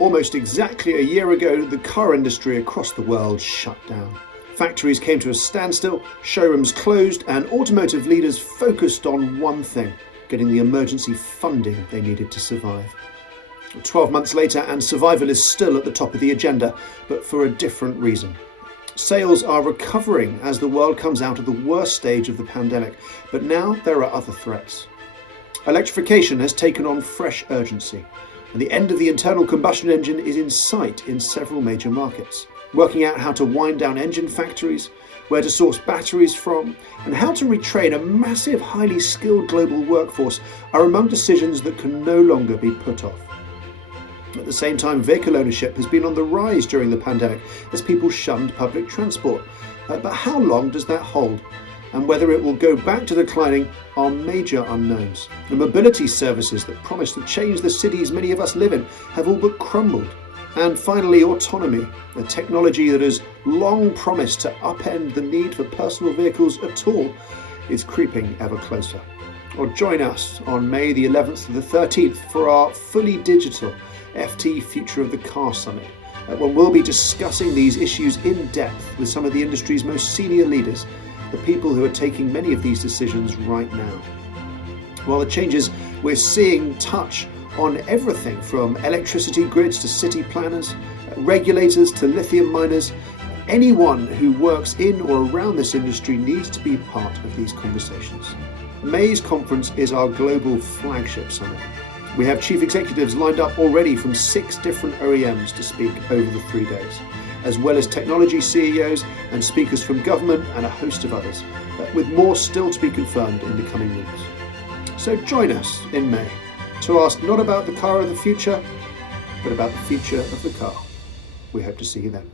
Almost exactly a year ago, the car industry across the world shut down. Factories came to a standstill, showrooms closed, and automotive leaders focused on one thing: getting the emergency funding they needed to survive. 12 months later, and survival is still at the top of the agenda, but for a different reason. Sales are recovering as the world comes out of the worst stage of the pandemic, but now there are other threats. Electrification has taken on fresh urgency, and the end of the internal combustion engine is in sight in several major markets. Working out how to wind down engine factories, where to source batteries from, and how to retrain a massive, highly skilled global workforce are among decisions that can no longer be put off. At the same time, vehicle ownership has been on the rise during the pandemic as people shunned public transport. But how long does that hold? And whether it will go back to declining are major unknowns. The mobility services that promise to change the cities many of us live in have all but crumbled. And finally, autonomy, a technology that has long promised to upend the need for personal vehicles at all, is creeping ever closer. Or join us on May the 11th to the 13th for our fully digital FT Future of the Car Summit, when we'll be discussing these issues in depth with some of the industry's most senior leaders, the people who are taking many of these decisions right now. While the changes we're seeing touch on everything from electricity grids to city planners, regulators to lithium miners, anyone who works in or around this industry needs to be part of these conversations. May's conference is our global flagship summit. We have chief executives lined up already from 6 different OEMs to speak over the 3 days, as well as technology CEOs and speakers from government and a host of others, with more still to be confirmed in the coming weeks. So join us in May to ask not about the car of the future, but about the future of the car. We hope to see you then.